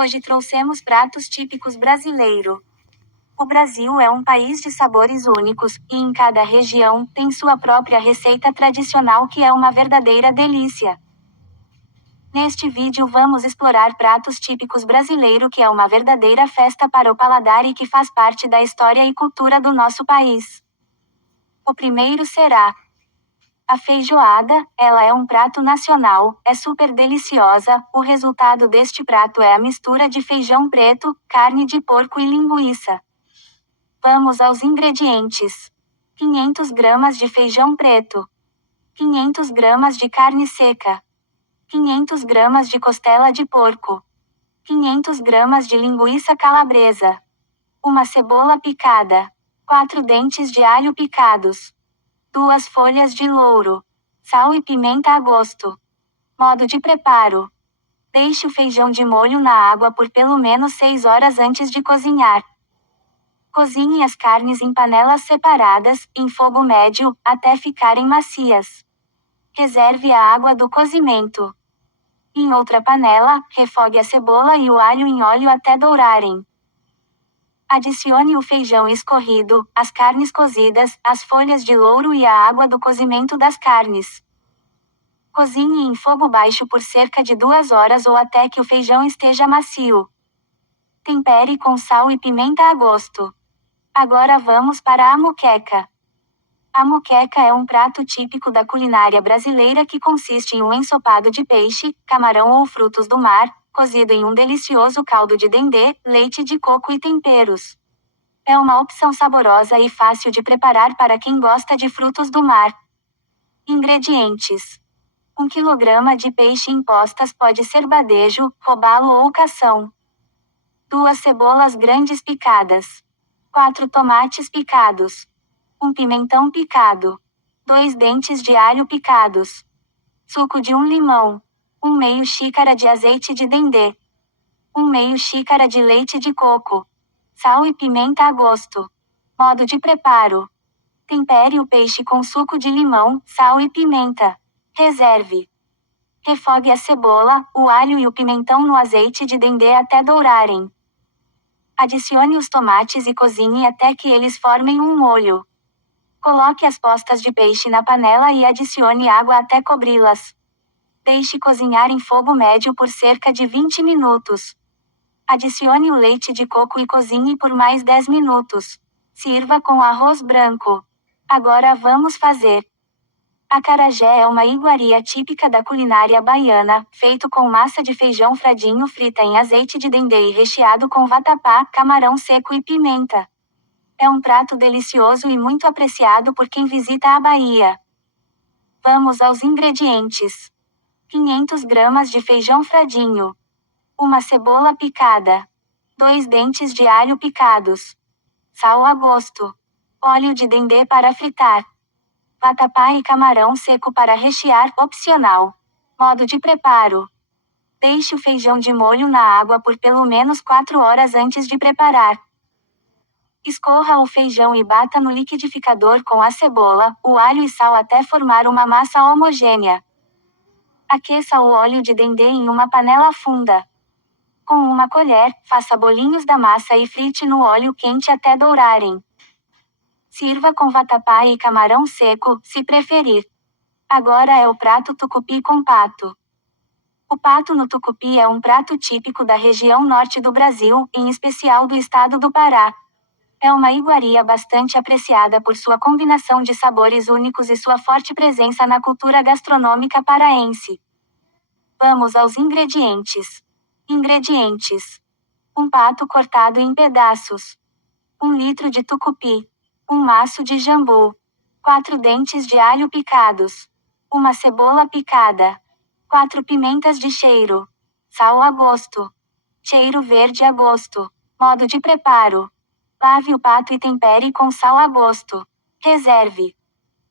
Hoje trouxemos pratos típicos brasileiro. O Brasil é um país de sabores únicos, e em cada região tem sua própria receita tradicional que é uma verdadeira delícia. Neste vídeo vamos explorar pratos típicos brasileiro que é uma verdadeira festa para o paladar e que faz parte da história e cultura do nosso país. O primeiro será a feijoada. Ela é um prato nacional, é super deliciosa. O resultado deste prato é a mistura de feijão preto, carne de porco e linguiça. Vamos aos ingredientes. 500 gramas de feijão preto. 500 gramas de carne seca. 500 gramas de costela de porco. 500 gramas de linguiça calabresa. Uma cebola picada. 4 dentes de alho picados. 2 folhas de louro. Sal e pimenta a gosto. Modo de preparo. Deixe o feijão de molho na água por pelo menos 6 horas antes de cozinhar. Cozinhe as carnes em panelas separadas, em fogo médio, até ficarem macias. Reserve a água do cozimento. Em outra panela, refogue a cebola e o alho em óleo até dourarem. Adicione o feijão escorrido, as carnes cozidas, as folhas de louro e a água do cozimento das carnes. Cozinhe em fogo baixo por cerca de 2 horas ou até que o feijão esteja macio. Tempere com sal e pimenta a gosto. Agora vamos para a moqueca. A moqueca é um prato típico da culinária brasileira que consiste em um ensopado de peixe, camarão ou frutos do mar, cozido em um delicioso caldo de dendê, leite de coco e temperos. É uma opção saborosa e fácil de preparar para quem gosta de frutos do mar. Ingredientes: 1 kg de peixe em postas, pode ser badejo, robalo ou cação. 2 cebolas grandes picadas. 4 tomates picados. 1 pimentão picado. 2 dentes de alho picados. Suco de 1 limão. 1 meio xícara de azeite de dendê. 1 meio xícara de leite de coco. Sal e pimenta a gosto. Modo de preparo. Tempere o peixe com suco de limão, sal e pimenta. Reserve. Refogue a cebola, o alho e o pimentão no azeite de dendê até dourarem. Adicione os tomates e cozinhe até que eles formem um molho. Coloque as postas de peixe na panela e adicione água até cobri-las. Deixe cozinhar em fogo médio por cerca de 20 minutos. Adicione o leite de coco e cozinhe por mais 10 minutos. Sirva com arroz branco. Agora vamos fazer. Acarajé é uma iguaria típica da culinária baiana, feito com massa de feijão fradinho frita em azeite de dendê e recheado com vatapá, camarão seco e pimenta. É um prato delicioso e muito apreciado por quem visita a Bahia. Vamos aos ingredientes. 500 gramas de feijão fradinho. Uma cebola picada. 2 dentes de alho picados. Sal a gosto. Óleo de dendê para fritar. Vatapá e camarão seco para rechear, opcional. Modo de preparo. Deixe o feijão de molho na água por pelo menos 4 horas antes de preparar. Escorra o feijão e bata no liquidificador com a cebola, o alho e sal até formar uma massa homogênea. Aqueça o óleo de dendê em uma panela funda. Com uma colher, faça bolinhos da massa e frite no óleo quente até dourarem. Sirva com vatapá e camarão seco, se preferir. Agora é o prato tucupi com pato. O pato no tucupi é um prato típico da região norte do Brasil, em especial do estado do Pará. É uma iguaria bastante apreciada por sua combinação de sabores únicos e sua forte presença na cultura gastronômica paraense. Vamos aos ingredientes. Ingredientes: 1 pato cortado em pedaços. 1 litro de tucupi. 1 maço de jambu. 4 dentes de alho picados. 1 cebola picada. 4 pimentas de cheiro. Sal a gosto. Cheiro verde a gosto. Modo de preparo. Lave o pato e tempere com sal a gosto. Reserve.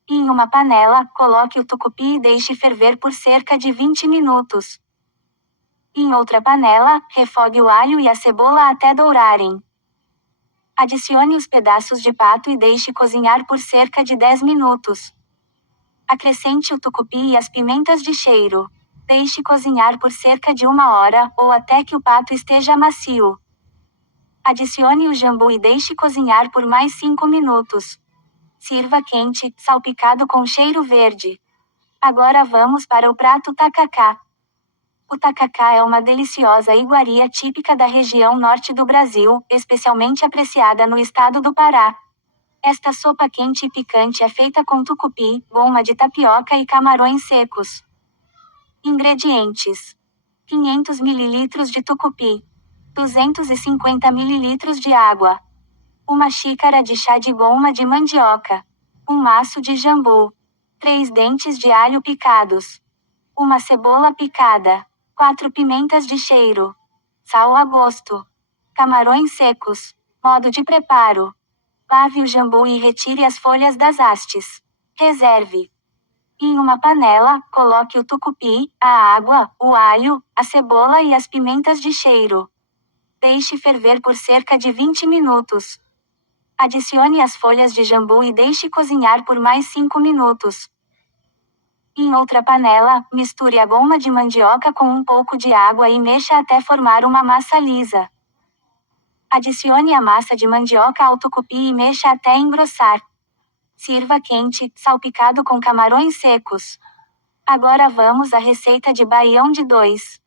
Em uma panela, coloque o tucupi e deixe ferver por cerca de 20 minutos. Em outra panela, refogue o alho e a cebola até dourarem. Adicione os pedaços de pato e deixe cozinhar por cerca de 10 minutos. Acrescente o tucupi e as pimentas de cheiro. Deixe cozinhar por cerca de 1 hora, ou até que o pato esteja macio. Adicione o jambu e deixe cozinhar por mais 5 minutos. Sirva quente, salpicado com cheiro verde. Agora vamos para o prato tacacá. O tacacá é uma deliciosa iguaria típica da região norte do Brasil, especialmente apreciada no estado do Pará. Esta sopa quente e picante é feita com tucupi, goma de tapioca e camarões secos. Ingredientes: 500 ml de tucupi, 250 ml de água, 1 xícara de chá de goma de mandioca, 1 maço de jambu, 3 dentes de alho picados, 1 cebola picada, 4 pimentas de cheiro, sal a gosto, camarões secos. Modo de preparo: lave o jambu e retire as folhas das hastes. Reserve. Em uma panela, coloque o tucupi, a água, o alho, a cebola e as pimentas de cheiro. Deixe ferver por cerca de 20 minutos. Adicione as folhas de jambu e deixe cozinhar por mais 5 minutos. Em outra panela, misture a goma de mandioca com um pouco de água e mexa até formar uma massa lisa. Adicione a massa de mandioca ao tucupi e mexa até engrossar. Sirva quente, salpicado com camarões secos. Agora vamos à receita de baião de dois.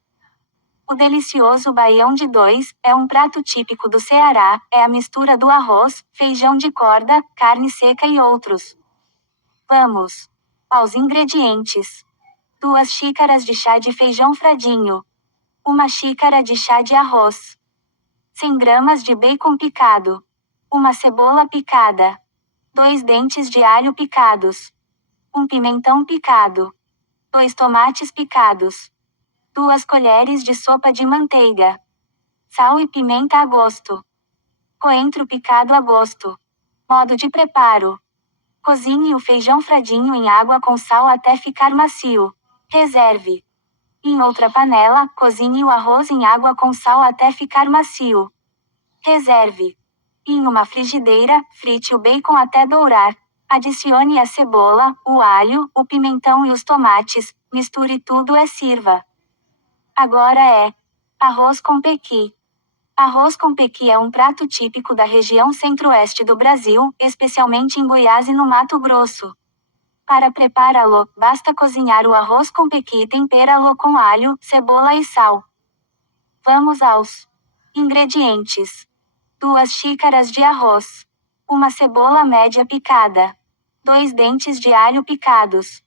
O delicioso baião de dois é um prato típico do Ceará, é a mistura do arroz, feijão de corda, carne seca e outros. Vamos aos ingredientes: 2 xícaras de chá de feijão fradinho, 1 xícara de chá de arroz, 100 gramas de bacon picado, 1 cebola picada, 2 dentes de alho picados, 1 pimentão picado, 2 tomates picados, 2 colheres de sopa de manteiga, sal e pimenta a gosto, coentro picado a gosto. Modo de preparo: cozinhe o feijão fradinho em água com sal até ficar macio. Reserve. Em outra panela, cozinhe o arroz em água com sal até ficar macio. Reserve. Em uma frigideira, frite o bacon até dourar. Adicione a cebola, o alho, o pimentão e os tomates, misture tudo e sirva. Agora é arroz com pequi. Arroz com pequi é um prato típico da região centro-oeste do Brasil, especialmente em Goiás e no Mato Grosso. Para prepará-lo, basta cozinhar o arroz com pequi e temperá-lo com alho, cebola e sal. Vamos aos ingredientes: 2 xícaras de arroz, 1 cebola média picada, 2 dentes de alho picados,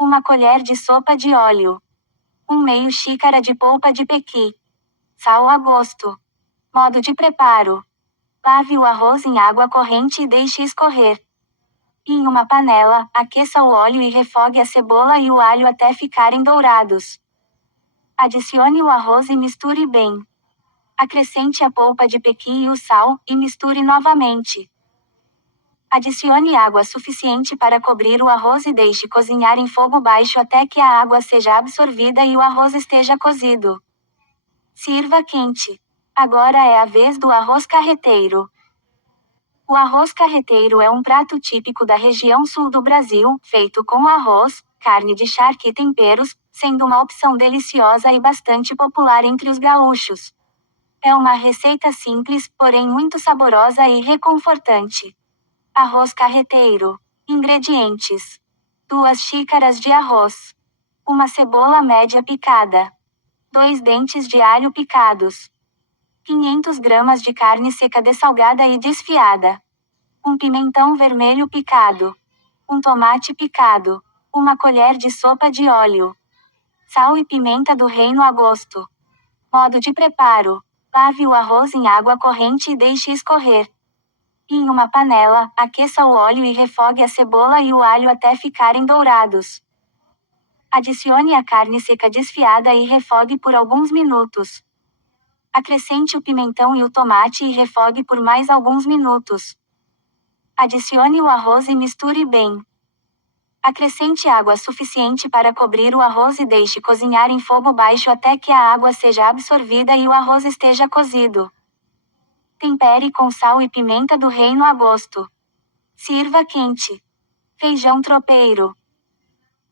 1 colher de sopa de óleo, 1/2 xícara de polpa de pequi, sal a gosto. Modo de preparo: lave o arroz em água corrente e deixe escorrer. Em uma panela, aqueça o óleo e refogue a cebola e o alho até ficarem dourados. Adicione o arroz e misture bem. Acrescente a polpa de pequi e o sal, e misture novamente. Adicione água suficiente para cobrir o arroz e deixe cozinhar em fogo baixo até que a água seja absorvida e o arroz esteja cozido. Sirva quente. Agora é a vez do arroz carreteiro. O arroz carreteiro é um prato típico da região sul do Brasil, feito com arroz, carne de charque e temperos, sendo uma opção deliciosa e bastante popular entre os gaúchos. É uma receita simples, porém muito saborosa e reconfortante. Arroz carreteiro. Ingredientes: 2 xícaras de arroz, 1 cebola média picada, 2 dentes de alho picados, 500 gramas de carne seca dessalgada e desfiada, 1 pimentão vermelho picado, 1 tomate picado, 1 colher de sopa de óleo, sal e pimenta do reino a gosto. Modo de preparo: lave o arroz em água corrente e deixe escorrer. Em uma panela, aqueça o óleo e refogue a cebola e o alho até ficarem dourados. Adicione a carne seca desfiada e refogue por alguns minutos. Acrescente o pimentão e o tomate e refogue por mais alguns minutos. Adicione o arroz e misture bem. Acrescente água suficiente para cobrir o arroz e deixe cozinhar em fogo baixo até que a água seja absorvida e o arroz esteja cozido. Tempere com sal e pimenta do reino a gosto. Sirva quente. Feijão tropeiro.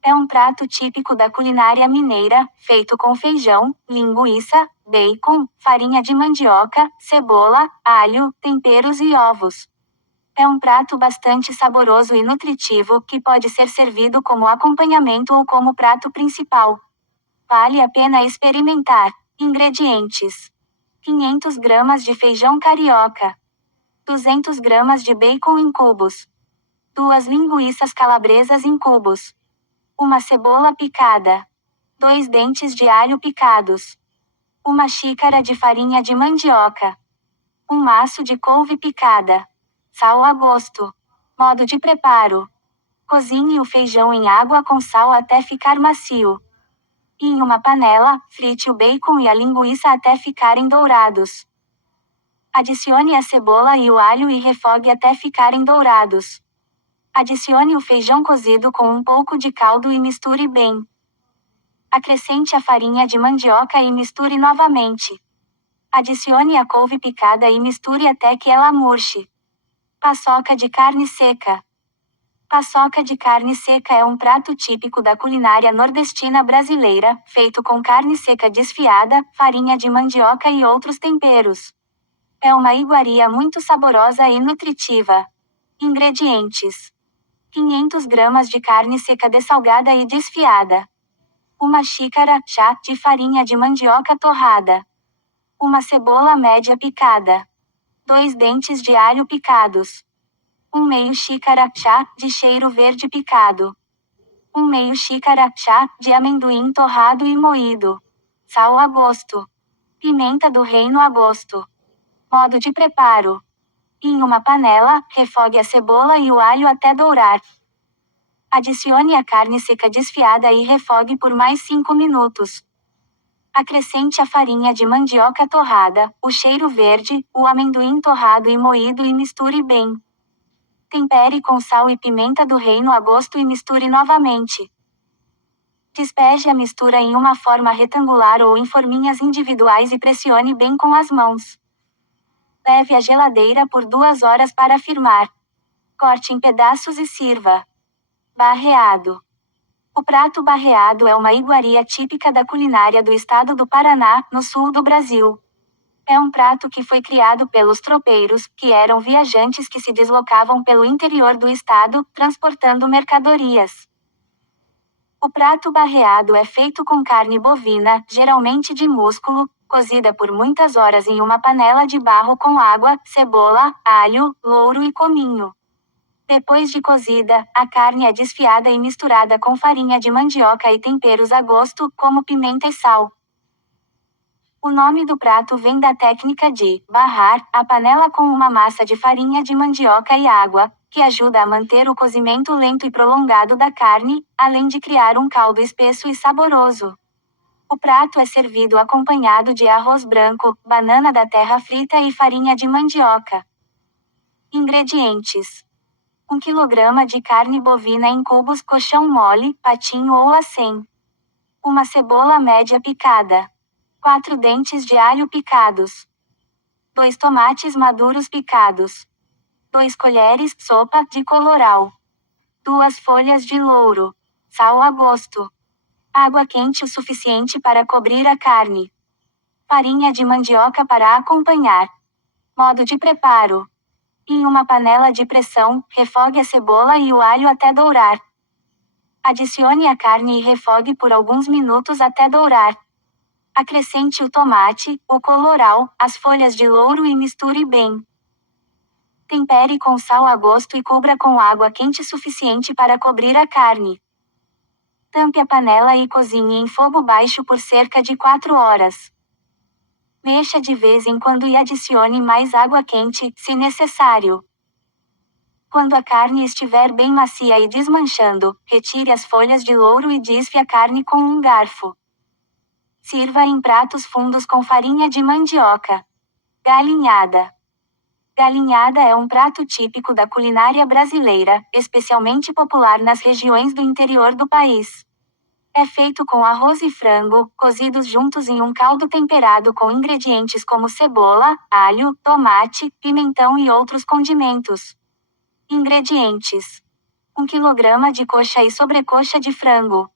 É um prato típico da culinária mineira, feito com feijão, linguiça, bacon, farinha de mandioca, cebola, alho, temperos e ovos. É um prato bastante saboroso e nutritivo que pode ser servido como acompanhamento ou como prato principal. Vale a pena experimentar. Ingredientes: 500 gramas de feijão carioca, 200 gramas de bacon em cubos, 2 linguiças calabresas em cubos, uma cebola picada, 2 dentes de alho picados, uma xícara de farinha de mandioca, um maço de couve picada, sal a gosto. Modo de preparo: cozinhe o feijão em água com sal até ficar macio. Em uma panela, frite o bacon e a linguiça até ficarem dourados. Adicione a cebola e o alho e refogue até ficarem dourados. Adicione o feijão cozido com um pouco de caldo e misture bem. Acrescente a farinha de mandioca e misture novamente. Adicione a couve picada e misture até que ela murche. Paçoca de carne seca. Paçoca de carne seca é um prato típico da culinária nordestina brasileira, feito com carne seca desfiada, farinha de mandioca e outros temperos. É uma iguaria muito saborosa e nutritiva. Ingredientes: 500 gramas de carne seca dessalgada e desfiada, uma xícara chá de farinha de mandioca torrada, uma cebola média picada, 2 dentes de alho picados, meio xícara chá de cheiro verde picado, meio xícara chá de amendoim torrado e moído, sal a gosto, pimenta do reino a gosto. Modo de preparo: em uma panela, refogue a cebola e o alho até dourar. Adicione a carne seca desfiada e refogue por mais 5 minutos. Acrescente a farinha de mandioca torrada, o cheiro verde, o amendoim torrado e moído e misture bem. Tempere com sal e pimenta do reino a gosto e misture novamente. Despeje a mistura em uma forma retangular ou em forminhas individuais e pressione bem com as mãos. Leve à geladeira por 2 horas para firmar. Corte em pedaços e sirva. Barreado. O prato barreado é uma iguaria típica da culinária do estado do Paraná, no sul do Brasil. É um prato que foi criado pelos tropeiros, que eram viajantes que se deslocavam pelo interior do estado, transportando mercadorias. O prato barreado é feito com carne bovina, geralmente de músculo, cozida por muitas horas em uma panela de barro com água, cebola, alho, louro e cominho. Depois de cozida, a carne é desfiada e misturada com farinha de mandioca e temperos a gosto, como pimenta e sal. O nome do prato vem da técnica de barrar a panela com uma massa de farinha de mandioca e água, que ajuda a manter o cozimento lento e prolongado da carne, além de criar um caldo espesso e saboroso. O prato é servido acompanhado de arroz branco, banana da terra frita e farinha de mandioca. Ingredientes: 1 kg de carne bovina em cubos coxão mole, patinho ou acém. Uma cebola média picada. 4 dentes de alho picados. 2 tomates maduros picados. 2 colheres sopa de colorau. 2 folhas de louro. Sal a gosto. Água quente o suficiente para cobrir a carne. Farinha de mandioca para acompanhar. Modo de preparo: em uma panela de pressão, refogue a cebola e o alho até dourar. Adicione a carne e refogue por alguns minutos até dourar. Acrescente o tomate, o colorau, as folhas de louro e misture bem. Tempere com sal a gosto e cubra com água quente suficiente para cobrir a carne. Tampe a panela e cozinhe em fogo baixo por cerca de 4 horas. Mexa de vez em quando e adicione mais água quente, se necessário. Quando a carne estiver bem macia e desmanchando, retire as folhas de louro e desfie a carne com um garfo. Sirva em pratos fundos com farinha de mandioca. Galinhada. Galinhada é um prato típico da culinária brasileira, especialmente popular nas regiões do interior do país. É feito com arroz e frango, cozidos juntos em um caldo temperado com ingredientes como cebola, alho, tomate, pimentão e outros condimentos. Ingredientes: 1 quilograma de coxa e sobrecoxa de frango.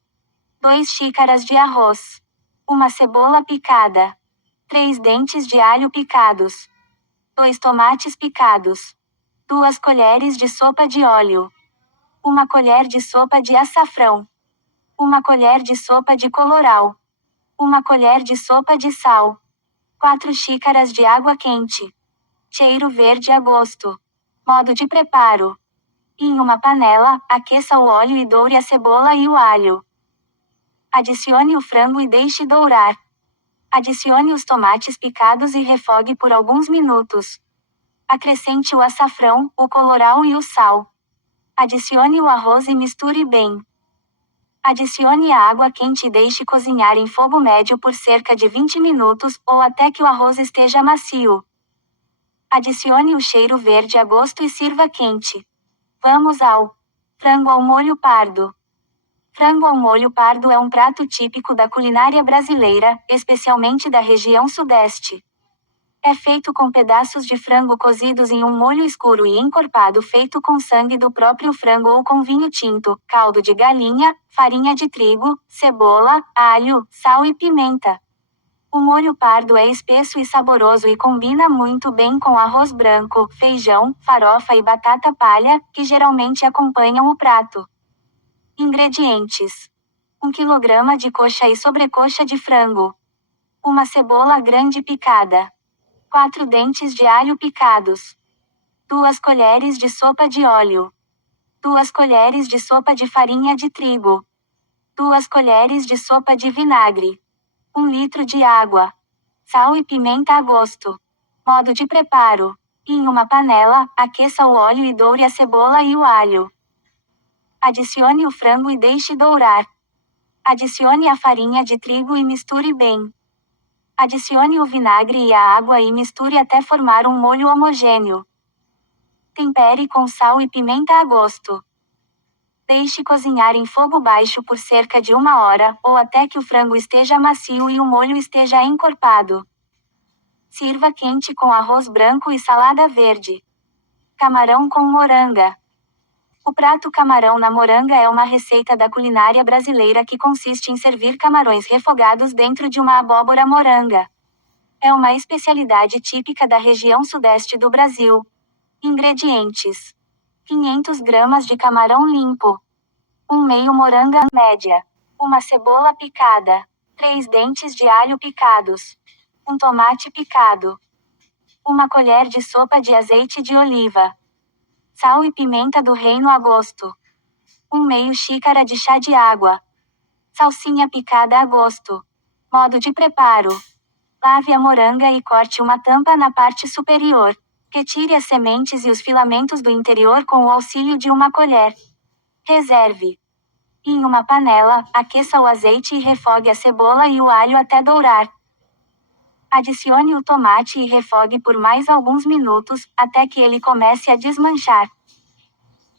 2 xícaras de arroz. Uma cebola picada. 3 dentes de alho picados. 2 tomates picados. 2 colheres de sopa de óleo. 1 colher de sopa de açafrão. 1 colher de sopa de colorau. 1 colher de sopa de sal. 4 xícaras de água quente. Cheiro verde a gosto. Modo de preparo. Em uma panela, aqueça o óleo e doure a cebola e o alho. Adicione o frango e deixe dourar. Adicione os tomates picados e refogue por alguns minutos. Acrescente o açafrão, o colorau e o sal. Adicione o arroz e misture bem. Adicione a água quente e deixe cozinhar em fogo médio por cerca de 20 minutos, ou até que o arroz esteja macio. Adicione o cheiro verde a gosto e sirva quente. Vamos ao frango ao molho pardo. Frango ao molho pardo é um prato típico da culinária brasileira, especialmente da região sudeste. É feito com pedaços de frango cozidos em um molho escuro e encorpado feito com sangue do próprio frango ou com vinho tinto, caldo de galinha, farinha de trigo, cebola, alho, sal e pimenta. O molho pardo é espesso e saboroso e combina muito bem com arroz branco, feijão, farofa e batata palha, que geralmente acompanham o prato. Ingredientes: 1 quilograma de coxa e sobrecoxa de frango. 1 cebola grande picada. 4 dentes de alho picados. 2 colheres de sopa de óleo. 2 colheres de sopa de farinha de trigo. 2 colheres de sopa de vinagre. 1 litro de água. Sal e pimenta a gosto. Modo de preparo. Em uma panela, aqueça o óleo e doure a cebola e o alho. Adicione o frango e deixe dourar. Adicione a farinha de trigo e misture bem. Adicione o vinagre e a água e misture até formar um molho homogêneo. Tempere com sal e pimenta a gosto. Deixe cozinhar em fogo baixo por cerca de 1 hora, ou até que o frango esteja macio e o molho esteja encorpado. Sirva quente com arroz branco e salada verde. Camarão com moranga. O prato camarão na moranga é uma receita da culinária brasileira que consiste em servir camarões refogados dentro de uma abóbora moranga. É uma especialidade típica da região sudeste do Brasil. Ingredientes: 500 gramas de camarão limpo. 1 meio moranga média. 1 cebola picada. 3 dentes de alho picados. 1 tomate picado. 1 colher de sopa de azeite de oliva. Sal e pimenta do reino a gosto. 1 meio xícara de chá de água. Salsinha picada a gosto. Modo de preparo. Lave a moranga e corte uma tampa na parte superior. Retire as sementes e os filamentos do interior com o auxílio de uma colher. Reserve. Em uma panela, aqueça o azeite e refogue a cebola e o alho até dourar. Adicione o tomate e refogue por mais alguns minutos, até que ele comece a desmanchar.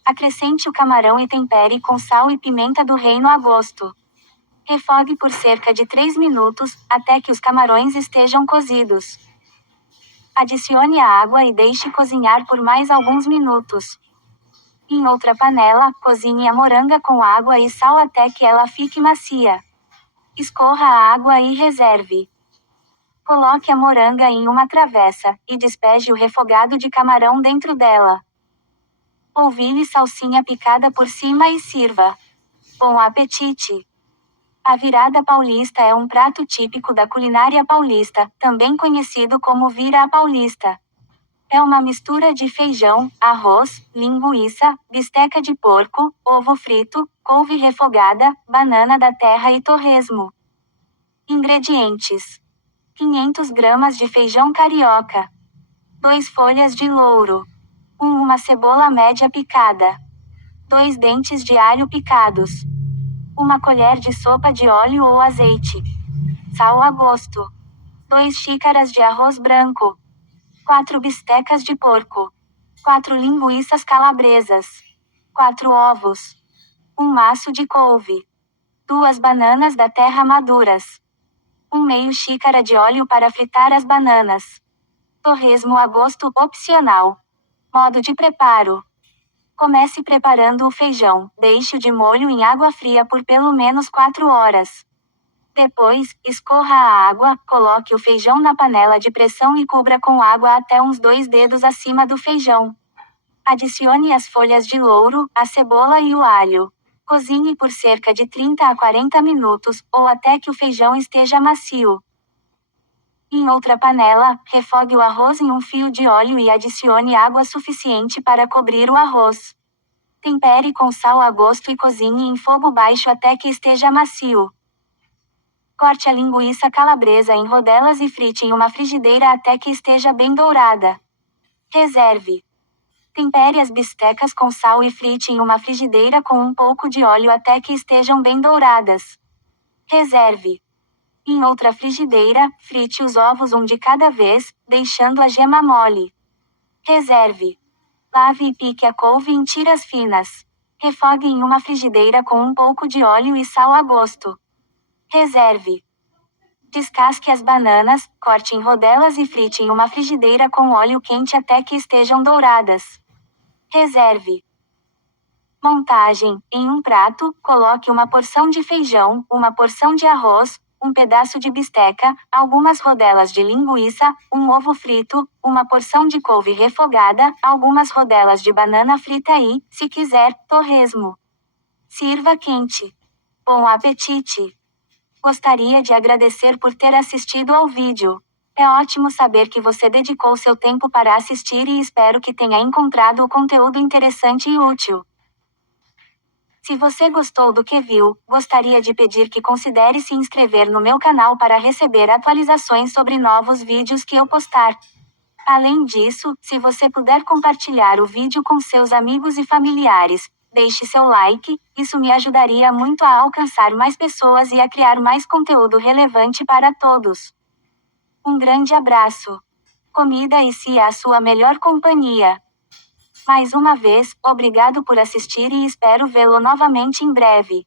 Acrescente o camarão e tempere com sal e pimenta do reino a gosto. Refogue por cerca de 3 minutos, até que os camarões estejam cozidos. Adicione a água e deixe cozinhar por mais alguns minutos. Em outra panela, cozinhe a moranga com água e sal até que ela fique macia. Escorra a água e reserve. Coloque a moranga em uma travessa, e despeje o refogado de camarão dentro dela. Polvilhe salsinha picada por cima e sirva. Bom apetite! A virada paulista é um prato típico da culinária paulista, também conhecido como vira à paulista. É uma mistura de feijão, arroz, linguiça, bisteca de porco, ovo frito, couve refogada, banana da terra e torresmo. Ingredientes: 500 gramas de feijão carioca. 2 folhas de louro. 1 cebola média picada. 2 dentes de alho picados. 1 colher de sopa de óleo ou azeite. Sal a gosto. 2 xícaras de arroz branco. 4 bistecas de porco. 4 linguiças calabresas. 4 ovos. 1 maço de couve. 2 bananas da terra maduras. 1 meio xícara de óleo para fritar as bananas. Torresmo a gosto opcional. Modo de preparo. Comece preparando o feijão. Deixe-o de molho em água fria por pelo menos 4 horas. Depois, escorra a água, coloque o feijão na panela de pressão e cubra com água até uns 2 dedos acima do feijão. Adicione as folhas de louro, a cebola e o alho. Cozinhe por cerca de 30 a 40 minutos, ou até que o feijão esteja macio. Em outra panela, refogue o arroz em um fio de óleo e adicione água suficiente para cobrir o arroz. Tempere com sal a gosto e cozinhe em fogo baixo até que esteja macio. Corte a linguiça calabresa em rodelas e frite em uma frigideira até que esteja bem dourada. Reserve. Tempere as bistecas com sal e frite em uma frigideira com um pouco de óleo até que estejam bem douradas. Reserve. Em outra frigideira, frite os ovos um de cada vez, deixando a gema mole. Reserve. Lave e pique a couve em tiras finas. Refogue em uma frigideira com um pouco de óleo e sal a gosto. Reserve. Descasque as bananas, corte em rodelas e frite em uma frigideira com óleo quente até que estejam douradas. Reserve. Montagem: em um prato, coloque uma porção de feijão, uma porção de arroz, um pedaço de bisteca, algumas rodelas de linguiça, um ovo frito, uma porção de couve refogada, algumas rodelas de banana frita e, se quiser, torresmo. Sirva quente. Bom apetite! Gostaria de agradecer por ter assistido ao vídeo. É ótimo saber que você dedicou seu tempo para assistir e espero que tenha encontrado o conteúdo interessante e útil. Se você gostou do que viu, gostaria de pedir que considere se inscrever no meu canal para receber atualizações sobre novos vídeos que eu postar. Além disso, se você puder compartilhar o vídeo com seus amigos e familiares, deixe seu like, isso me ajudaria muito a alcançar mais pessoas e a criar mais conteúdo relevante para todos. Um grande abraço. Comida e se é a sua melhor companhia. Mais uma vez, obrigado por assistir e espero vê-lo novamente em breve.